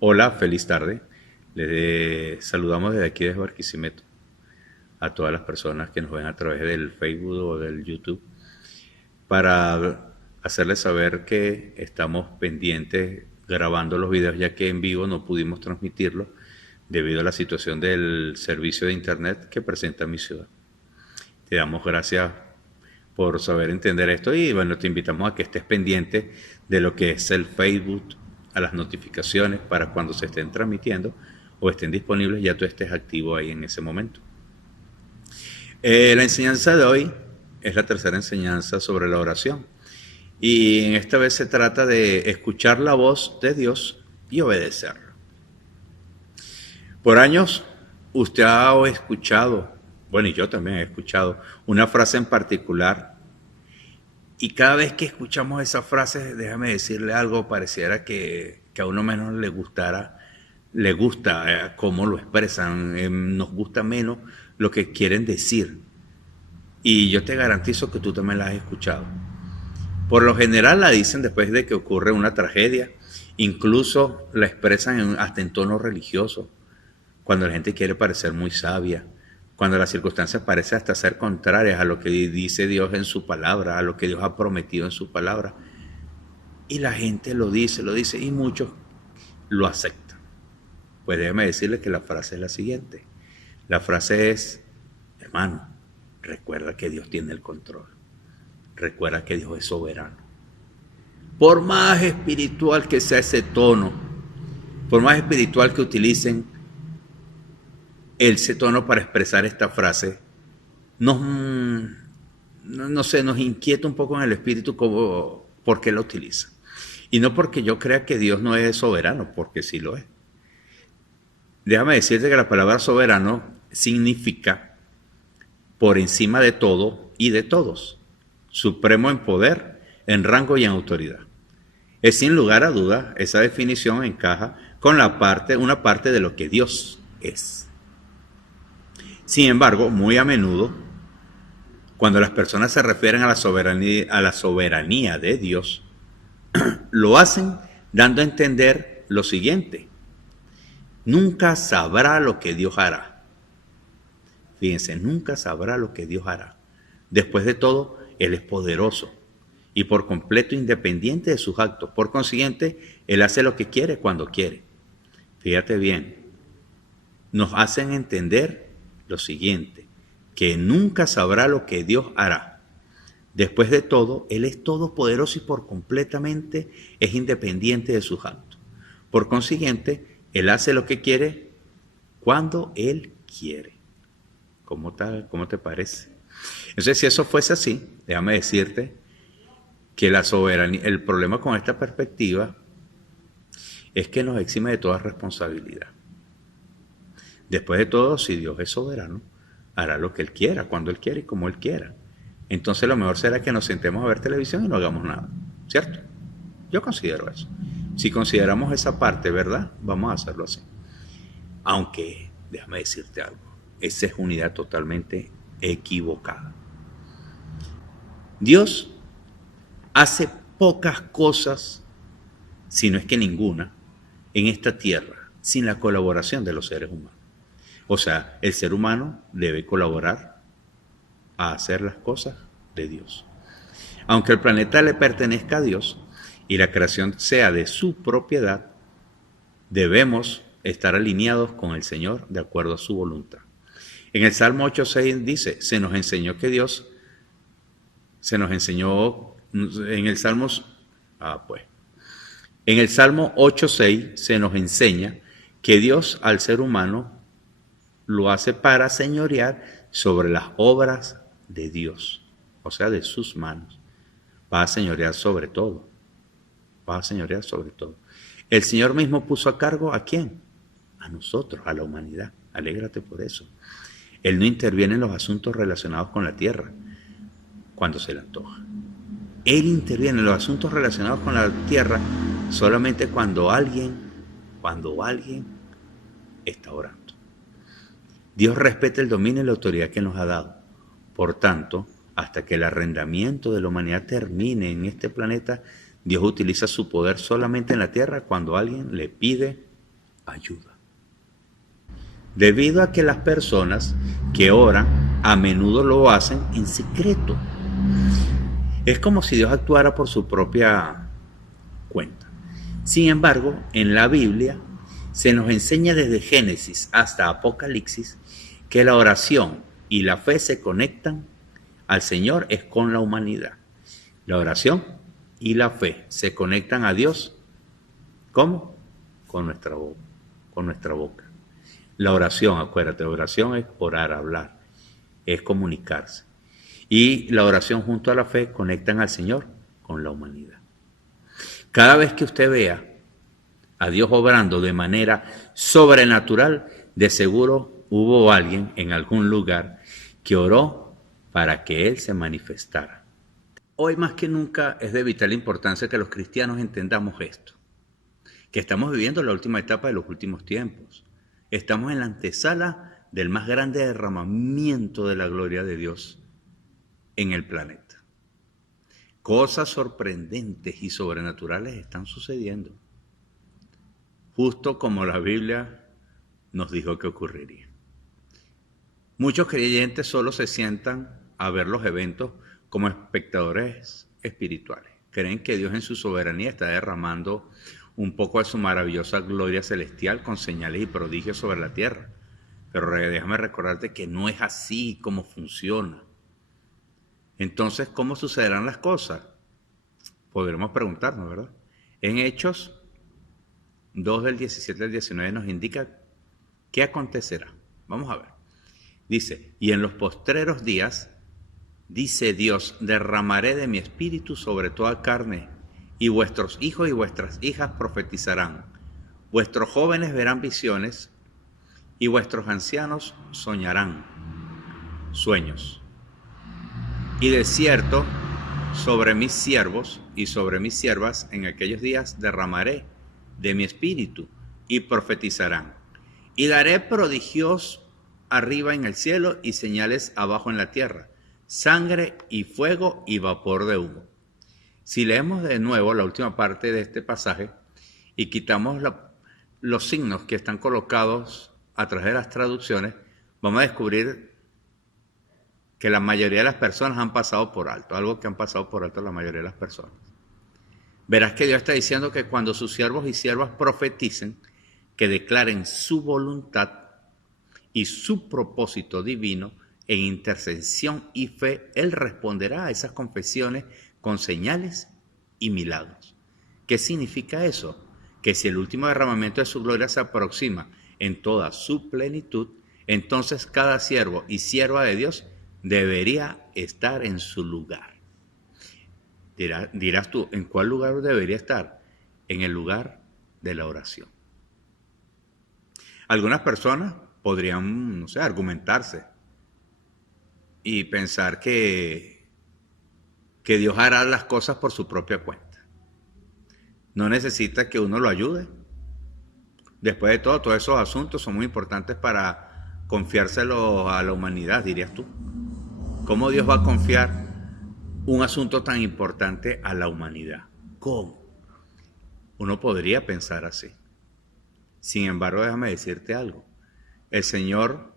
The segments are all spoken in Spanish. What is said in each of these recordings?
Hola, feliz tarde. Les saludamos desde aquí desde Barquisimeto a todas las personas que nos ven a través del Facebook o del YouTube para hacerles saber que estamos pendientes grabando los videos ya que en vivo no pudimos transmitirlos debido a la situación del servicio de internet que presenta mi ciudad. Te damos gracias por saber entender esto y bueno, te invitamos a que estés pendiente de lo que es el Facebook, a las notificaciones para cuando se estén transmitiendo o estén disponibles ya tú estés activo ahí en ese momento. La enseñanza de hoy es la tercera enseñanza sobre la oración y en esta vez se trata de escuchar la voz de Dios y obedecerla. Por años usted ha escuchado, bueno y yo también he escuchado una frase en particular. Y cada vez que escuchamos esa frase, déjame decirle algo, pareciera que a uno menos le gusta cómo lo expresan, nos gusta menos lo que quieren decir. Y yo te garantizo que tú también la has escuchado. Por lo general la dicen después de que ocurre una tragedia, incluso la expresan hasta en tono religioso, cuando la gente quiere parecer muy sabia, cuando las circunstancias parecen hasta ser contrarias a lo que dice Dios en su palabra, a lo que Dios ha prometido en su palabra. Y la gente lo dice, y muchos lo aceptan. Pues déjeme decirle que la frase es la siguiente. La frase es, hermano, recuerda que Dios tiene el control. Recuerda que Dios es soberano. Por más espiritual que sea ese tono, por más espiritual que utilicen ese tono para expresar esta frase, no sé, nos inquieta un poco en el espíritu como por qué la utiliza. Y no porque yo crea que Dios no es soberano, porque sí lo es. Déjame decirte que la palabra soberano significa por encima de todo y de todos, supremo en poder, en rango y en autoridad. Es sin lugar a duda, esa definición encaja con una parte de lo que Dios es. Sin embargo, muy a menudo, cuando las personas se refieren a la soberanía de Dios, lo hacen dando a entender lo siguiente: nunca sabrá lo que Dios hará. Fíjense, nunca sabrá lo que Dios hará. Después de todo, Él es poderoso y por completo independiente de sus actos. Por consiguiente, Él hace lo que quiere cuando quiere. Fíjate bien, nos hacen entender lo siguiente, que nunca sabrá lo que Dios hará. Después de todo, Él es todopoderoso y por completamente es independiente de sus actos. Por consiguiente, Él hace lo que quiere cuando Él quiere. ¿Cómo te parece? Entonces, si eso fuese así, déjame decirte que la soberanía, el problema con esta perspectiva es que nos exime de toda responsabilidad. Después de todo, si Dios es soberano, hará lo que Él quiera, cuando Él quiera y como Él quiera. Entonces lo mejor será que nos sentemos a ver televisión y no hagamos nada, ¿cierto? Yo considero eso. Si consideramos esa parte, ¿verdad? Vamos a hacerlo así. Aunque, déjame decirte algo, esa es una idea totalmente equivocada. Dios hace pocas cosas, si no es que ninguna, en esta tierra, sin la colaboración de los seres humanos. O sea, el ser humano debe colaborar a hacer las cosas de Dios. Aunque el planeta le pertenezca a Dios y la creación sea de su propiedad, debemos estar alineados con el Señor de acuerdo a su voluntad. En el Salmo 8:6 dice, en el Salmo 8:6 se nos enseña que Dios al ser humano lo hace para señorear sobre las obras de Dios, o sea, de sus manos. Va a señorear sobre todo. Va a señorear sobre todo. El Señor mismo puso a cargo ¿a quién? A nosotros, a la humanidad. Alégrate por eso. Él no interviene en los asuntos relacionados con la tierra cuando se le antoja. Él interviene en los asuntos relacionados con la tierra solamente cuando alguien está orando. Dios respeta el dominio y la autoridad que nos ha dado. Por tanto, hasta que el arrendamiento de la humanidad termine en este planeta, Dios utiliza su poder solamente en la tierra cuando alguien le pide ayuda. Debido a que las personas que oran a menudo lo hacen en secreto. Es como si Dios actuara por su propia cuenta. Sin embargo, en la Biblia se nos enseña desde Génesis hasta Apocalipsis que la oración y la fe se conectan al Señor es con la humanidad. La oración y la fe se conectan a Dios. ¿Cómo? Con nuestra boca. Con nuestra boca. La oración, acuérdate, la oración es orar, hablar, es comunicarse. Y la oración junto a la fe conectan al Señor con la humanidad. Cada vez que usted vea a Dios obrando de manera sobrenatural, de seguro hubo alguien en algún lugar que oró para que Él se manifestara. Hoy más que nunca es de vital importancia que los cristianos entendamos esto, que estamos viviendo la última etapa de los últimos tiempos. Estamos en la antesala del más grande derramamiento de la gloria de Dios en el planeta. Cosas sorprendentes y sobrenaturales están sucediendo, justo como la Biblia nos dijo que ocurriría. Muchos creyentes solo se sientan a ver los eventos como espectadores espirituales. Creen que Dios en su soberanía está derramando un poco de su maravillosa gloria celestial con señales y prodigios sobre la tierra. Pero déjame recordarte que no es así como funciona. Entonces, ¿cómo sucederán las cosas? Podremos preguntarnos, ¿verdad? En Hechos 2 del 17 al 19 nos indica qué acontecerá. Vamos a ver. Dice, y en los postreros días, dice Dios, derramaré de mi espíritu sobre toda carne, y vuestros hijos y vuestras hijas profetizarán. Vuestros jóvenes verán visiones, y vuestros ancianos soñarán sueños. Y de cierto, sobre mis siervos y sobre mis siervas en aquellos días derramaré de mi espíritu, y profetizarán. Y daré prodigios arriba en el cielo y señales abajo en la tierra, sangre y fuego y vapor de humo. Si leemos de nuevo la última parte de este pasaje y quitamos los signos que están colocados a través de las traducciones, vamos a descubrir que la mayoría de las personas han pasado por alto, algo que han pasado por alto la mayoría de las personas. Verás que Dios está diciendo que cuando sus siervos y siervas profeticen, que declaren su voluntad y su propósito divino en intercesión y fe, Él responderá a esas confesiones con señales y milagros. ¿Qué significa eso? Que si el último derramamiento de su gloria se aproxima en toda su plenitud, entonces cada siervo y sierva de Dios debería estar en su lugar. Dirás tú, ¿en cuál lugar debería estar? En el lugar de la oración. Algunas personas podrían, no sé, argumentarse y pensar que Dios hará las cosas por su propia cuenta. No necesita que uno lo ayude. Después de todo, todos esos asuntos son muy importantes para confiárselos a la humanidad, dirías tú. ¿Cómo Dios va a confiar un asunto tan importante a la humanidad? ¿Cómo? Uno podría pensar así. Sin embargo, déjame decirte algo. El Señor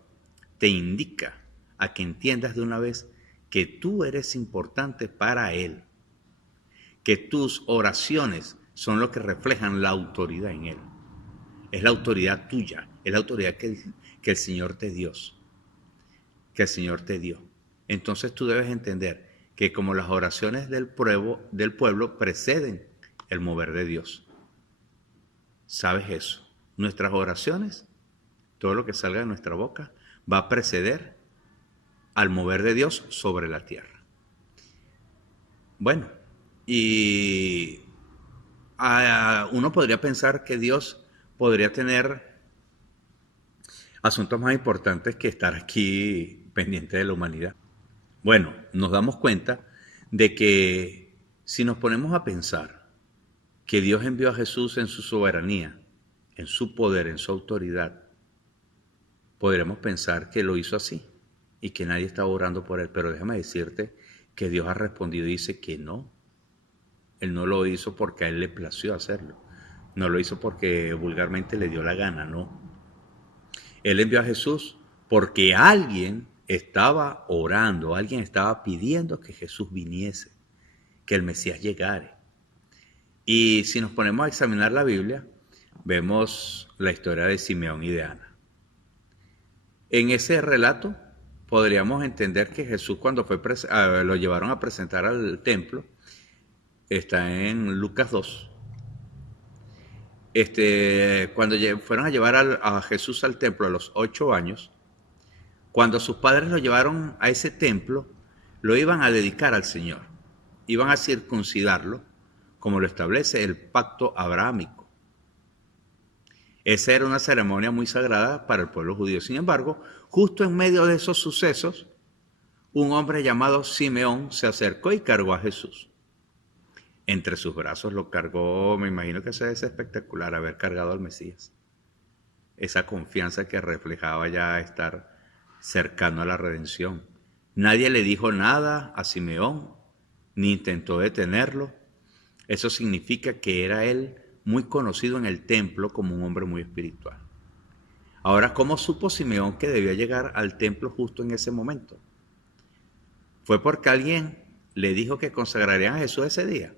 te indica a que entiendas de una vez que tú eres importante para Él, que tus oraciones son lo que reflejan la autoridad en Él. Es la autoridad tuya, es la autoridad que el Señor te dio, que el Señor te dio. Entonces tú debes entender que como las oraciones del pueblo preceden el mover de Dios. ¿Sabes eso? Nuestras oraciones, todo lo que salga de nuestra boca, va a preceder al mover de Dios sobre la tierra. Bueno, y uno podría pensar que Dios podría tener asuntos más importantes que estar aquí pendiente de la humanidad. Bueno, nos damos cuenta de que si nos ponemos a pensar que Dios envió a Jesús en su soberanía, en su poder, en su autoridad, podremos pensar que lo hizo así y que nadie estaba orando por Él. Pero déjame decirte que Dios ha respondido y dice que no. Él no lo hizo porque a Él le plació hacerlo, No lo hizo porque vulgarmente le dio la gana, no. Él envió a Jesús porque alguien estaba orando, alguien estaba pidiendo que Jesús viniese, que el Mesías llegara. Y si nos ponemos a examinar la Biblia, vemos la historia de Simeón y de Ana. En ese relato podríamos entender que Jesús cuando lo llevaron a presentar al templo, está en Lucas 2. Cuando fueron a llevar a Jesús al templo a los 8 años, cuando sus padres lo llevaron a ese templo, lo iban a dedicar al Señor. Iban a circuncidarlo, como lo establece el pacto abrahámico. Esa era una ceremonia muy sagrada para el pueblo judío. Sin embargo, justo en medio de esos sucesos, un hombre llamado Simeón se acercó y cargó a Jesús. Entre sus brazos lo cargó, me imagino que eso es espectacular, haber cargado al Mesías. Esa confianza que reflejaba ya estar cercano a la redención. Nadie le dijo nada a Simeón, ni intentó detenerlo. Eso significa que era él muy conocido en el templo como un hombre muy espiritual. Ahora, ¿cómo supo Simeón que debía llegar al templo justo en ese momento? ¿Fue porque alguien le dijo que consagrarían a Jesús ese día?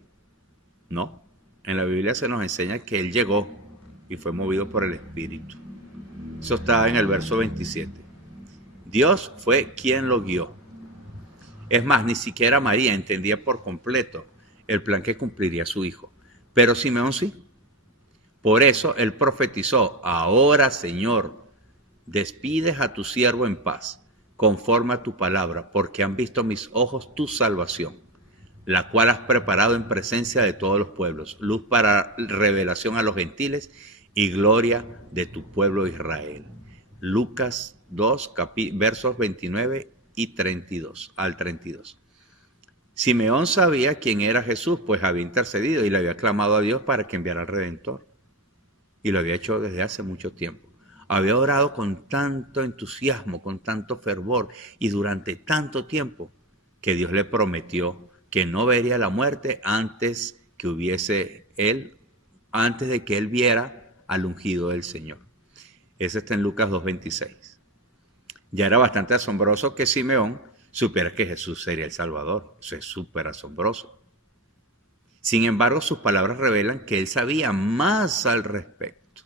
No, en la Biblia se nos enseña que él llegó y fue movido por el Espíritu. Eso está en el verso 27. Dios fue quien lo guió. Es más, ni siquiera María entendía por completo el plan que cumpliría su hijo. Pero Simeón sí. Por eso él profetizó: ahora, Señor, despides a tu siervo en paz, conforme a tu palabra, porque han visto mis ojos tu salvación, la cual has preparado en presencia de todos los pueblos, luz para revelación a los gentiles y gloria de tu pueblo Israel. Lucas 2, versos 29 y 32 al 32. Simeón sabía quién era Jesús, pues había intercedido y le había clamado a Dios para que enviara al Redentor. Y lo había hecho desde hace mucho tiempo. Había orado con tanto entusiasmo, con tanto fervor y durante tanto tiempo que Dios le prometió que no vería la muerte antes de que él viera al ungido del Señor. Ese está en Lucas 2:26. Ya era bastante asombroso que Simeón supiera que Jesús sería el Salvador. Eso es súper asombroso. Sin embargo, sus palabras revelan que él sabía más al respecto.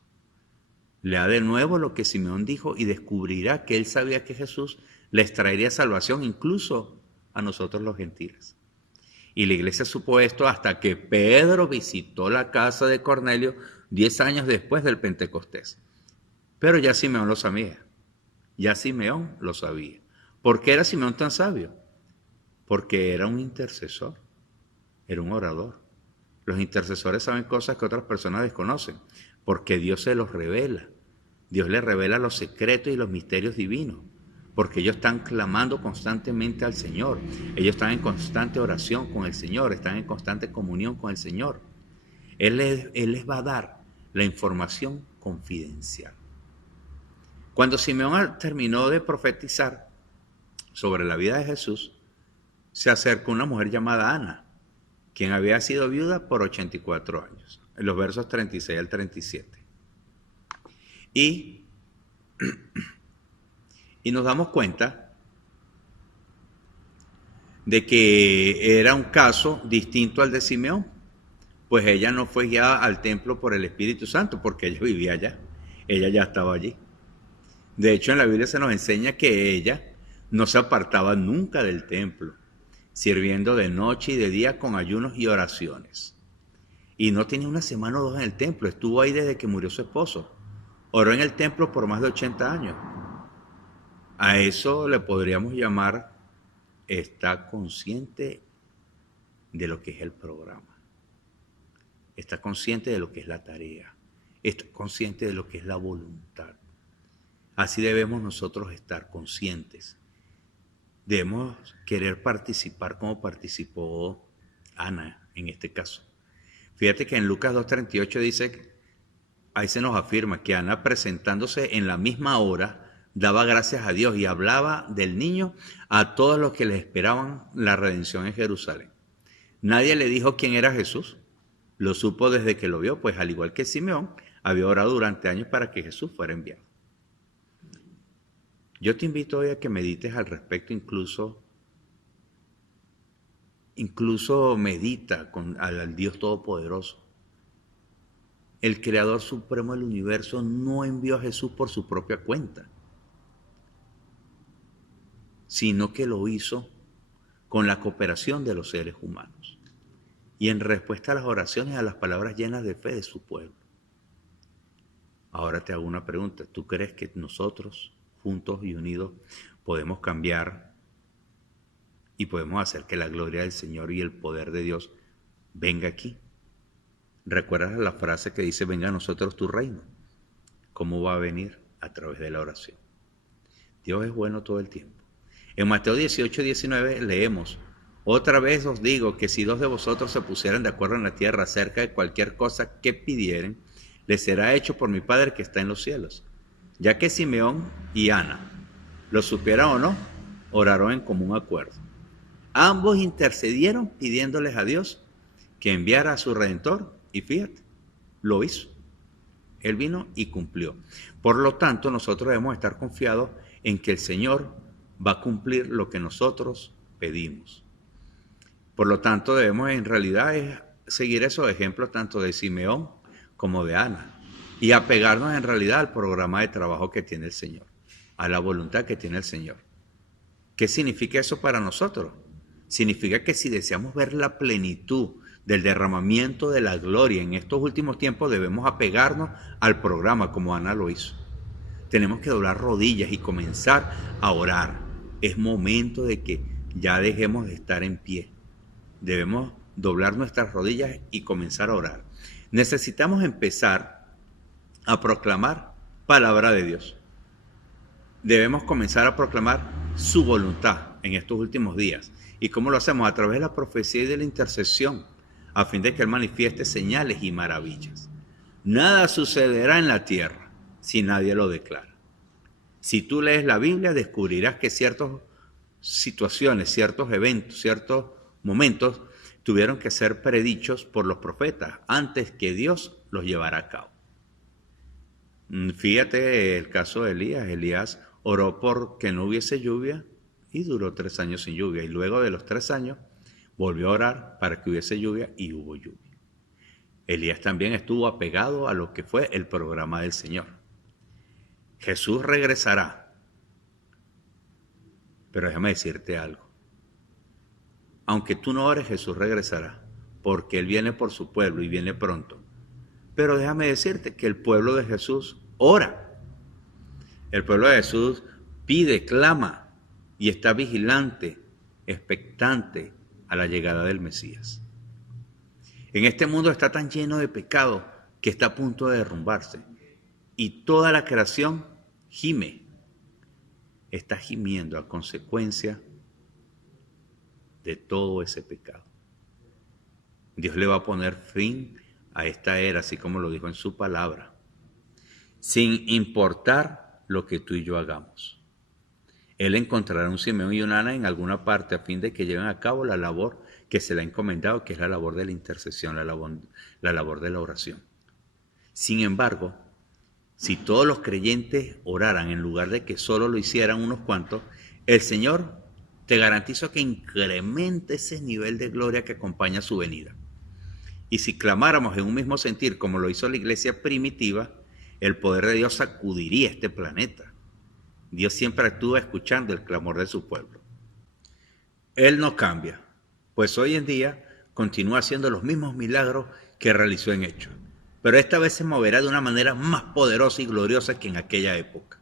Lea de nuevo lo que Simeón dijo y descubrirá que él sabía que Jesús les traería salvación incluso a nosotros los gentiles. Y la iglesia supo esto hasta que Pedro visitó la casa de Cornelio 10 años después del Pentecostés. Pero ya Simeón lo sabía. Ya Simeón lo sabía. ¿Por qué era Simeón tan sabio? Porque era un intercesor, era un orador. Los intercesores saben cosas que otras personas desconocen, porque Dios se los revela. Dios les revela los secretos y los misterios divinos, porque ellos están clamando constantemente al Señor. Ellos están en constante oración con el Señor, están en constante comunión con el Señor. Él les va a dar la información confidencial. Cuando Simeón terminó de profetizar sobre la vida de Jesús, se acercó una mujer llamada Ana, quien había sido viuda por 84 años, en los versos 36 al 37. Y nos damos cuenta de que era un caso distinto al de Simeón, pues ella no fue guiada al templo por el Espíritu Santo, porque ella vivía allá, ella ya estaba allí. De hecho, en la Biblia se nos enseña que ella no se apartaba nunca del templo, sirviendo de noche y de día con ayunos y oraciones. Y no tenía una semana o dos en el templo, estuvo ahí desde que murió su esposo. Oró en el templo por más de 80 años. A eso le podríamos llamar: está consciente de lo que es el programa, está consciente de lo que es la tarea, está consciente de lo que es la voluntad. Así debemos nosotros estar conscientes. Debemos querer participar como participó Ana en este caso. Fíjate que en Lucas 2:38 dice, ahí se nos afirma que Ana, presentándose en la misma hora, daba gracias a Dios y hablaba del niño a todos los que le esperaban la redención en Jerusalén. Nadie le dijo quién era Jesús. Lo supo desde que lo vio, pues al igual que Simeón, había orado durante años para que Jesús fuera enviado. Yo te invito hoy a que medites al respecto, incluso medita al Dios Todopoderoso. El Creador Supremo del Universo no envió a Jesús por su propia cuenta, sino que lo hizo con la cooperación de los seres humanos y en respuesta a las oraciones, a las palabras llenas de fe de su pueblo. Ahora te hago una pregunta. ¿Tú crees que nosotros, juntos y unidos, podemos cambiar y podemos hacer que la gloria del Señor y el poder de Dios venga aquí? ¿Recuerdas la frase que dice, venga a nosotros tu reino? ¿Cómo va a venir? A través de la oración. Dios es bueno todo el tiempo. En Mateo 18:19 leemos, otra vez os digo que si dos de vosotros se pusieran de acuerdo en la tierra acerca de cualquier cosa que pidieren, les será hecho por mi Padre que está en los cielos. Ya que Simeón y Ana, lo supieran o no, oraron en común acuerdo. Ambos intercedieron pidiéndoles a Dios que enviara a su Redentor y fíjate, lo hizo. Él vino y cumplió. Por lo tanto, nosotros debemos estar confiados en que el Señor va a cumplir lo que nosotros pedimos. Por lo tanto, debemos en realidad seguir esos ejemplos tanto de Simeón como de Ana y apegarnos en realidad al programa de trabajo que tiene el Señor, a la voluntad que tiene el Señor. ¿Qué significa eso para nosotros? Significa que si deseamos ver la plenitud del derramamiento de la gloria en estos últimos tiempos, debemos apegarnos al programa como Ana lo hizo. Tenemos que doblar rodillas y comenzar a orar. Es momento de que ya dejemos de estar en pie. Debemos doblar nuestras rodillas y comenzar a orar. Necesitamos empezar a proclamar palabra de Dios. Debemos comenzar a proclamar su voluntad en estos últimos días. ¿Y cómo lo hacemos? A través de la profecía y de la intercesión, a fin de que Él manifieste señales y maravillas. Nada sucederá en la tierra si nadie lo declara. Si tú lees la Biblia, descubrirás que ciertas situaciones, ciertos eventos, ciertos momentos tuvieron que ser predichos por los profetas antes que Dios los llevara a cabo. Fíjate el caso de Elías. Elías oró por que no hubiese lluvia y duró 3 años sin lluvia. Y luego de los 3 años volvió a orar para que hubiese lluvia y hubo lluvia. Elías también estuvo apegado a lo que fue el programa del Señor. Jesús regresará. Pero déjame decirte algo. Aunque tú no ores, Jesús regresará, porque Él viene por su pueblo y viene pronto. Pero déjame decirte que el pueblo de Jesús ora. El pueblo de Jesús pide, clama y está vigilante, expectante a la llegada del Mesías. En este mundo está tan lleno de pecado que está a punto de derrumbarse. Y toda la creación gime, está gimiendo a consecuencia de todo ese pecado. Dios le va a poner fin a esta era, así como lo dijo en su palabra, sin importar lo que tú y yo hagamos. Él encontrará un Simeón y una Ana en alguna parte a fin de que lleven a cabo la labor que se le ha encomendado, que es la labor de la intercesión, la labor de la oración. Sin embargo, si todos los creyentes oraran en lugar de que solo lo hicieran unos cuantos, el Señor te garantizo que incremente ese nivel de gloria que acompaña su venida. Y si clamáramos en un mismo sentir como lo hizo la iglesia primitiva, el poder de Dios sacudiría este planeta. Dios siempre actúa escuchando el clamor de su pueblo. Él no cambia, pues hoy en día continúa haciendo los mismos milagros que realizó en Hechos, pero esta vez se moverá de una manera más poderosa y gloriosa que en aquella época.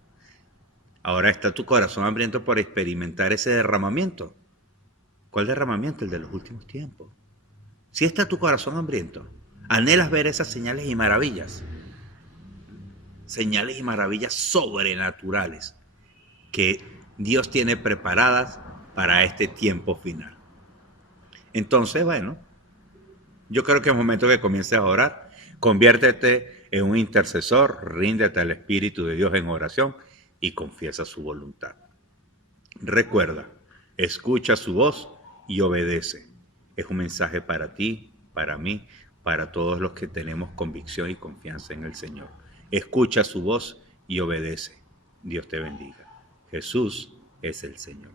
Ahora está tu corazón hambriento por experimentar ese derramamiento. ¿Cuál derramamiento? El de los últimos tiempos. Si está tu corazón hambriento, anhelas ver esas señales y maravillas sobrenaturales que Dios tiene preparadas para este tiempo final. Entonces, bueno, yo creo que es momento que comiences a orar. Conviértete en un intercesor, ríndete al Espíritu de Dios en oración y confiesa su voluntad. Recuerda, escucha su voz y obedece. Es un mensaje para ti, para mí, para todos los que tenemos convicción y confianza en el Señor. Escucha su voz y obedece. Dios te bendiga. Jesús es el Señor.